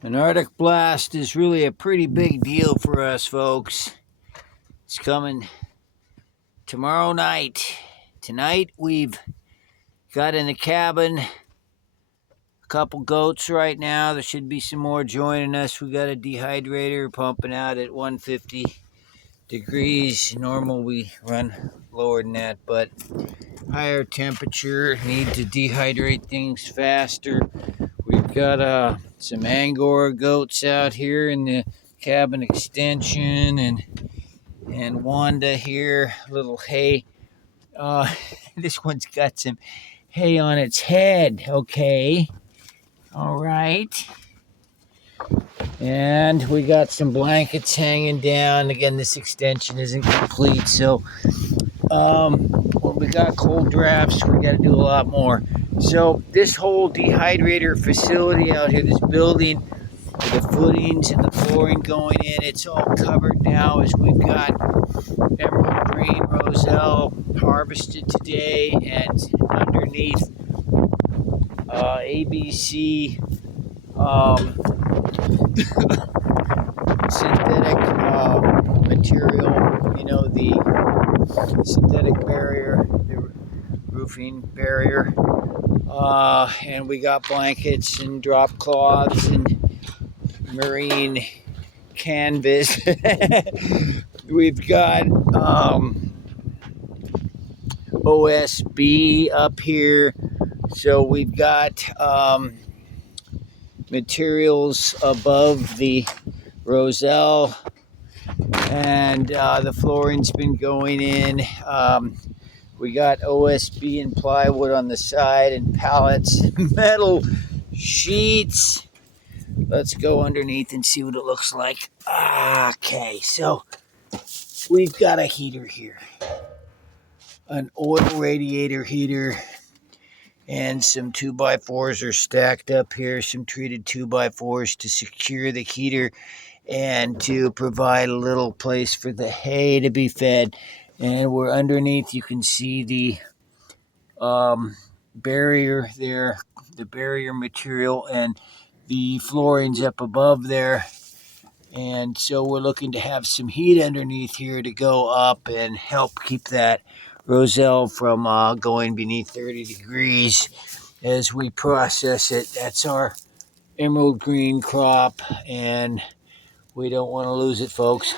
An Arctic blast is really a pretty big deal for us, folks. It's coming tomorrow night. Tonight, we've got in the cabin a couple goats right now. There should be some more joining us. We got a dehydrator pumping out at 150 degrees. Normal, we run lower than that, but higher temperature, need to dehydrate things faster. We've got some Angora goats out here in the cabin extension, and Wanda here, little hay. This one's got some hay on its head. Okay, all right. And we got some blankets hanging down. Again, this extension isn't complete, so when we got cold drafts, we got to do a lot more. So this whole dehydrator facility out here, this building, the footings and the flooring going in, it's all covered now as we've got emerald green roselle harvested today, and underneath ABC synthetic material, the synthetic barrier, the roofing barrier, and we got blankets and drop cloths and marine canvas. We've got OSB up here, so we've got materials above the roselle, and the flooring's been going in. We got OSB and plywood on the side, and pallets, metal sheets. Let's go underneath and see what it looks like. Okay, so we've got a heater here, an oil radiator heater, and some 2x4s are stacked up here, some treated 2x4s to secure the heater and to provide a little place for the hay to be fed. And we're underneath, you can see the barrier there, the barrier material, and the flooring's up above there. And so we're looking to have some heat underneath here to go up and help keep that roselle from going beneath 30 degrees as we process it. That's our emerald green crop, and we don't want to lose it, folks.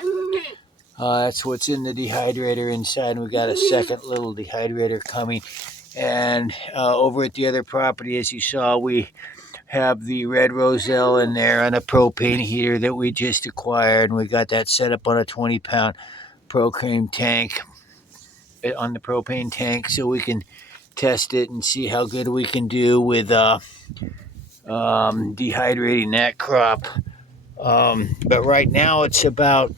That's what's in the dehydrator inside, and we got a second little dehydrator coming. And over at the other property, as you saw, we have the red roselle in there on a propane heater that we just acquired, and we got that set up on a 20-pound propane tank, on the propane tank, so we can test it and see how good we can do with dehydrating that crop. But right now it's about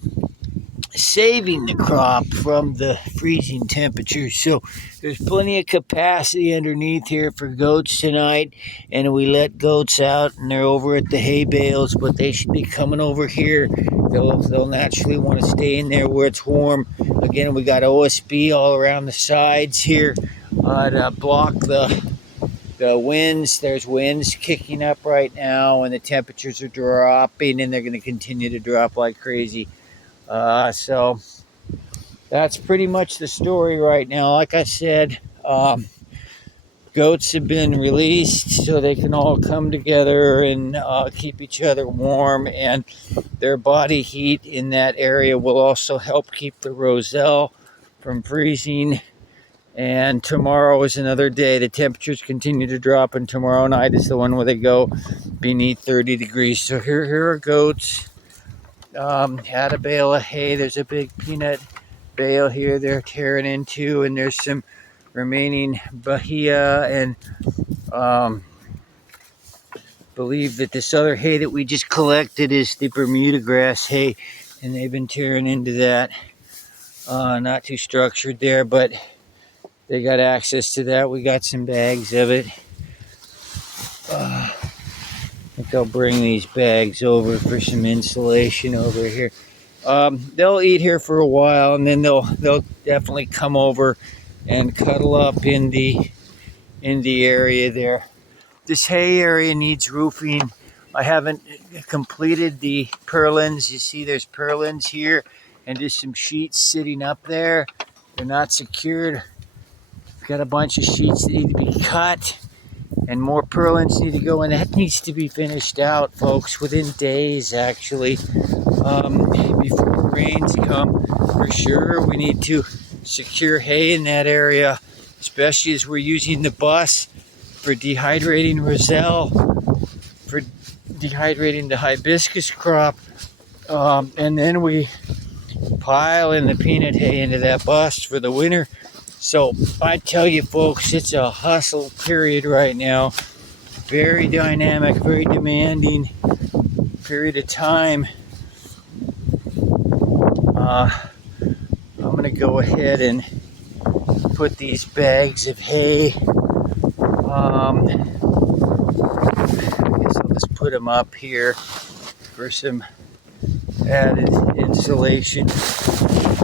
saving the crop from the freezing temperatures. So there's plenty of capacity underneath here for goats tonight, and we let goats out and they're over at the hay bales, but they should be coming over here. They'll naturally want to stay in there where it's warm. Again, we got OSB all around the sides here to block the winds. There's winds kicking up right now, and the temperatures are dropping, and they're going to continue to drop like crazy. So that's pretty much the story right now. Like I said, goats have been released so they can all come together and keep each other warm, and their body heat in that area will also help keep the roselle from freezing. And tomorrow is another day. The temperatures continue to drop, and tomorrow night is the one where they go beneath 30 degrees. So here are goats. Had a bale of hay. There's a big peanut bale here they're tearing into, and there's some remaining bahia, and believe that this other hay that we just collected is the Bermuda grass hay, and they've been tearing into that. Not too structured there, but they got access to that. We got some bags of it. I think I'll bring these bags over for some insulation over here. They'll eat here for a while, and then they'll definitely come over and cuddle up in the area there. This hay area needs roofing I haven't completed the purlins. You see there's purlins here and just some sheets sitting up there. They're not secured. I've got a bunch of sheets that need to be cut and more purlins need to go in. That needs to be finished out, folks, within days actually, before rains come. For sure, we need to secure hay in that area, especially as we're using the bus for dehydrating roselle, for dehydrating the hibiscus crop, and then we pile in the peanut hay into that bus for the winter. So I tell you folks, it's a hustle period right now. Very dynamic, very demanding period of time. I'm gonna go ahead and put these bags of hay, I guess I'll just put them up here for some added insulation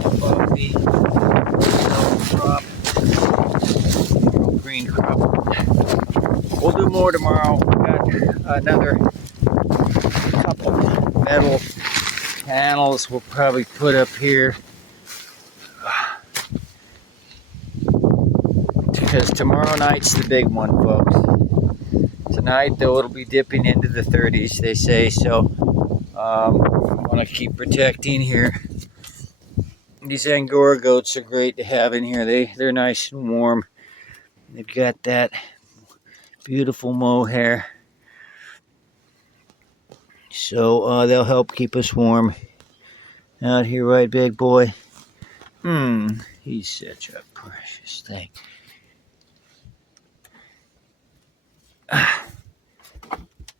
above the crop, green crop. We'll do more tomorrow. We've got another couple metal panels we'll probably put up here, because tomorrow night's the big one, folks. Tonight, though, it'll be dipping into the 30s, they say, so I want to keep protecting here. These Angora goats are great to have in here. They're nice and warm. They've got that beautiful mohair, so they'll help keep us warm out here, right, big boy? He's such a precious thing.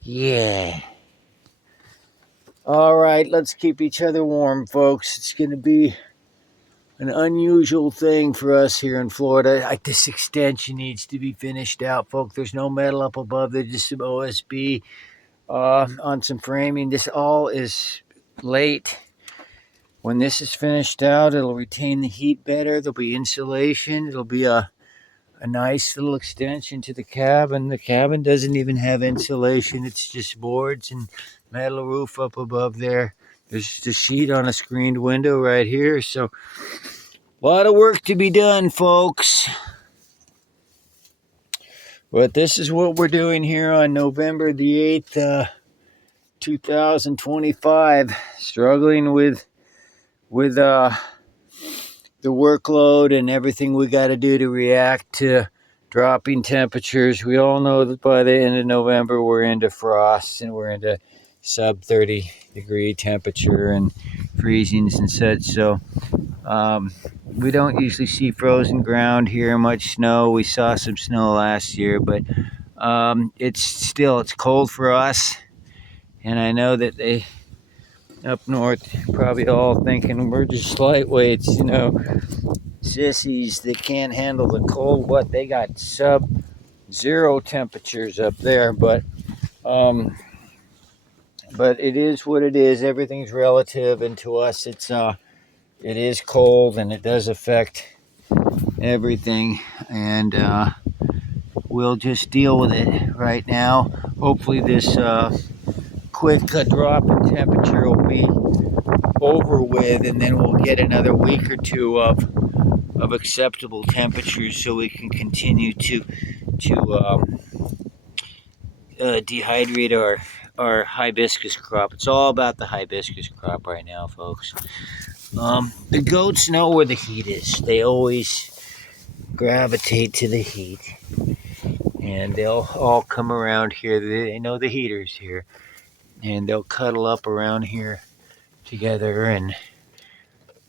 Yeah. All right, let's keep each other warm, folks. It's going to be an unusual thing for us here in Florida. This extension needs to be finished out, folks. There's no metal up above. There's just some OSB on some framing. This all is late. When this is finished out, it'll retain the heat better. There'll be insulation. It'll be a nice little extension to the cabin. The cabin doesn't even have insulation. It's just boards and metal roof up above there. There's the sheet on a screened window right here. So a lot of work to be done, folks. But this is what we're doing here on November the 8th, 2025. Struggling with the workload and everything we got to do to react to dropping temperatures. We all know that by the end of November we're into frost and we're into sub 30 degree temperature and freezings and such. So we don't usually see frozen ground here, much snow. We saw some snow last year, but it's cold for us. And I know that they up north probably all thinking we're just lightweights, sissies that can't handle the cold. What, they got sub-zero temperatures up there, but it is what it is. Everything's relative, and to us it is cold and it does affect everything, and we'll just deal with it right now. Hopefully this quick drop in temperature will be over with, and then we'll get another week or two of acceptable temperatures so we can continue to dehydrate our hibiscus crop. It's all about the hibiscus crop right now, folks. The goats know where the heat is. They always gravitate to the heat, and they'll all come around here. They know the heater's here, and they'll cuddle up around here together,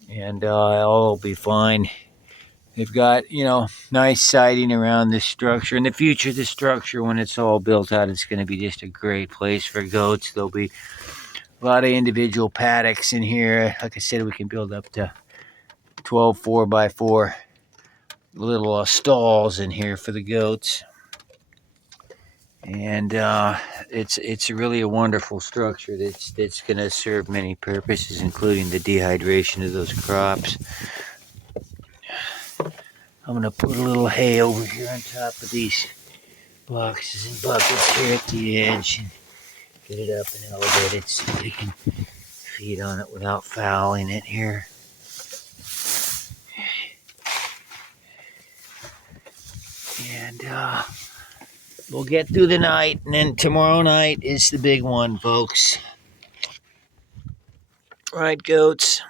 and all will be fine. They've got, nice siding around this structure. In the future, this structure, when it's all built out, it's going to be just a great place for goats. There'll be a lot of individual paddocks in here. Like I said, we can build up to 12 4x4 little stalls in here for the goats. And it's really a wonderful structure that's going to serve many purposes, including the dehydration of those crops. I'm going to put a little hay over here on top of these boxes and buckets here at the edge, and get it up and elevated so they can feed on it without fouling it here. And we'll get through the night, and then tomorrow night is the big one, folks. All right, goats.